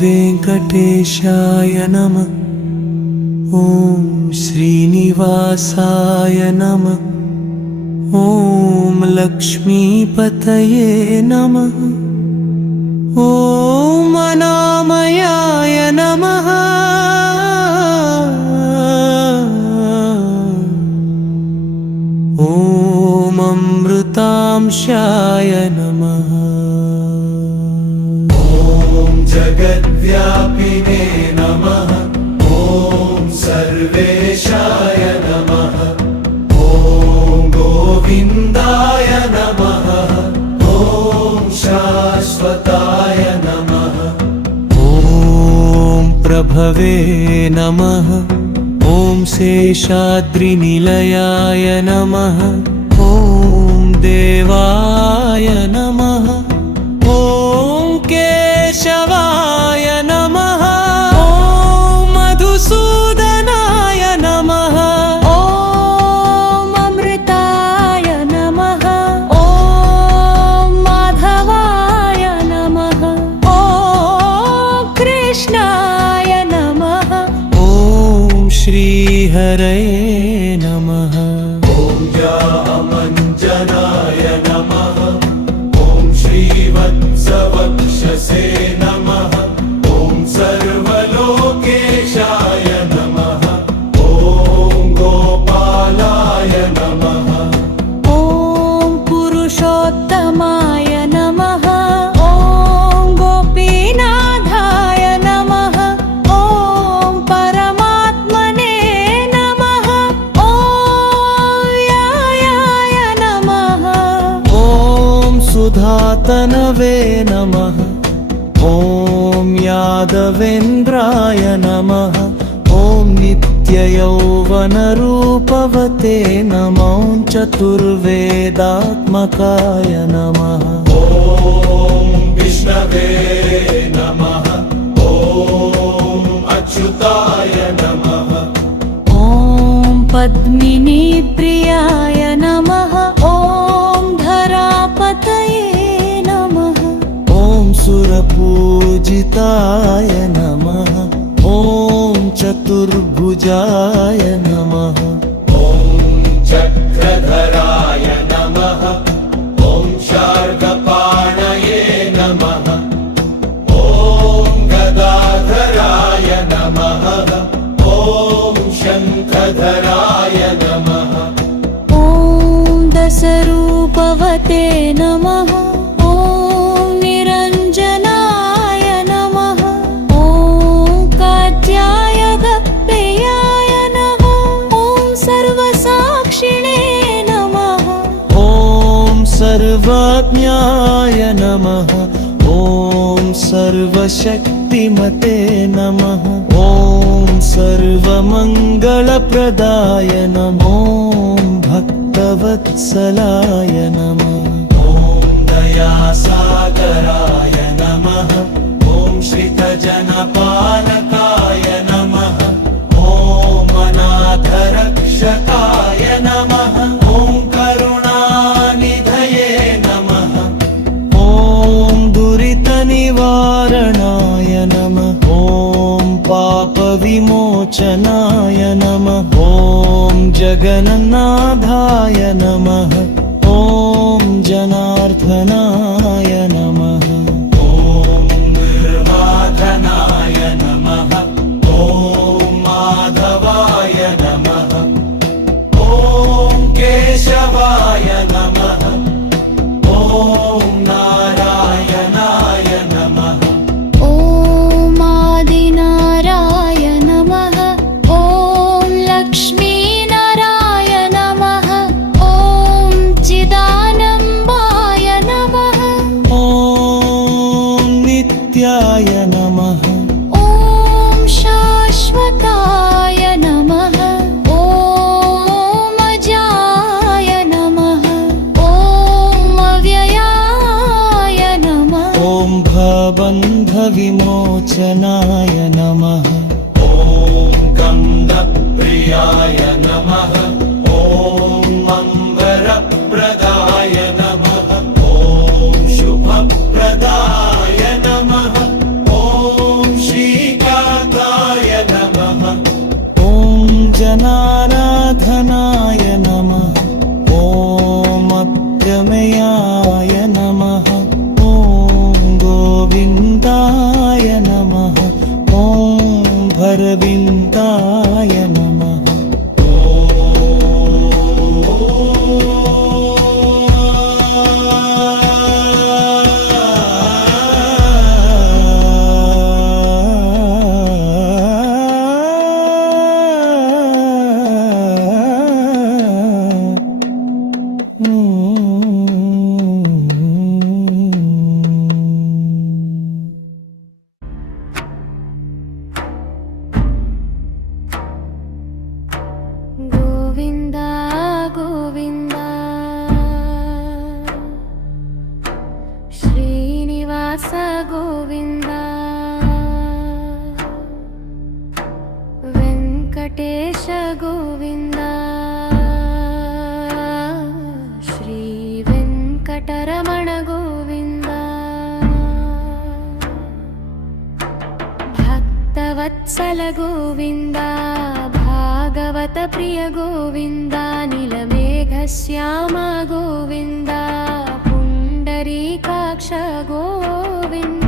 वेंकटेशाय नमः। ओम श्रीनिवासाय नमः। ओम लक्ष्मीपतये नमः। ओम अनामयाय नमः। ओम अमृतांशाय नमः। जगद्व्यापिने नमः। ॐ सर्वेशाय नमः। ॐ गोविन्दाय नमः। ॐ शाश्वताय नमः। ॐ प्रभवे नमः। ॐ शेषाद्रिनिलयाय नमः। ॐ देवाय नमः। ॐ केशवाय नमः। ॐ मधुसूदनाय नमः। ॐ अमृताय नमः। ॐ माधवाय नमः। ॐ कृष्णाय नमः। ॐ श्रीहरये नमः। ॐ ज्ञामञ्जनाय नमः। ॐ श्रीवत्सवक्षसे नमः। ॐ सर्वलोकेशाय नमः। ॐ गोपालाय नमः। ॐ पुरुषोत्तमाय नमः। ॐ गोपीनाथाय नमः। ॐ परमात्मने नमः। ॐ व्यायाय नमः। ॐ सुधातनवे नमः। ॐ यादवेन्द्राय नमः। ॐ नित्ययौवनरूपवते नमः। ॐ चतुर्वेदात्मकाय नमः। ॐ विष्णवे नमः। ॐ अच्युताय नमः। ॐ पद्मिनीप्रियाय नमः। ॐ धरापतये नमः। ॐ सुरपूजिताय नमः। ॐ चतुर्भुजाय नमः। ॐ चक्रधराय नमः। ॐ शार्ङ्गपाणये नमः। ॐ गदाधराय नमः। ॐ शङ्खधराय नमः। ॐ दशरूपवते नमः। ॐ निरञ्जनाय नमः। ॐ कात्याय गप्पेयाय नमः। ॐ सर्वसाक्षिणे नमः। ॐ सर्वज्ञाय नमः। ॐ सर्वशक्तिमते नमः। ॐ सर्वमङ्गलप्रदाय नमो। ॐ भक्तवत्सलाय नमः। ॐ दयासागराय नमः। ॐ श्रितजनपालकाय नमः। ॐ अनाथरक्षकाय नमः। ॐ करुणानिधये नमः। ॐ दुरितनिवारणाय नमः। ॐ पापविमोचनाय नमः। ॐ जगन्नाथाय नमः। ॐ जनार्दनाय नमः। ॐ निर्वाधनाय नमः। ॐ माधवाय नमः। ॐ केशवाय नमः। ॐ नारायणाय नमः। ॐ आदिनाराय नमः। ॐ लक्ष्मीनाराय नमः। ॐ चिदानम्बाय नमः। नित्याय नमः ॐ शाश्वताय नमः ॐ अजाय नमः ॐ अव्ययाय नमः ॐ भवबन्धविमोचनाय नमः ॐ गन्धप्रियाय नमः ॐ अम्बरप्रदाय नमः ॐ शुभप्रदाय नमः ॐ श्रीकान्ताय नमः ॐ जनाराधनाय नमः ॐ अप्रमेयाय नमः ॐ गोविन्दाय नमः ॐ भरविन्दाय नमः गोविन्द गोविन्द श्रीनिवास गोविन्द वेङ्कटेश गोविन्द श्रीवेङ्कटरमण गोविन्द भक्तवत्सल गोविन्द भागवत प्रिय गोविन्द नीलमेघश्याम गोविन्द पुण्डरीकाक्ष गोविन्द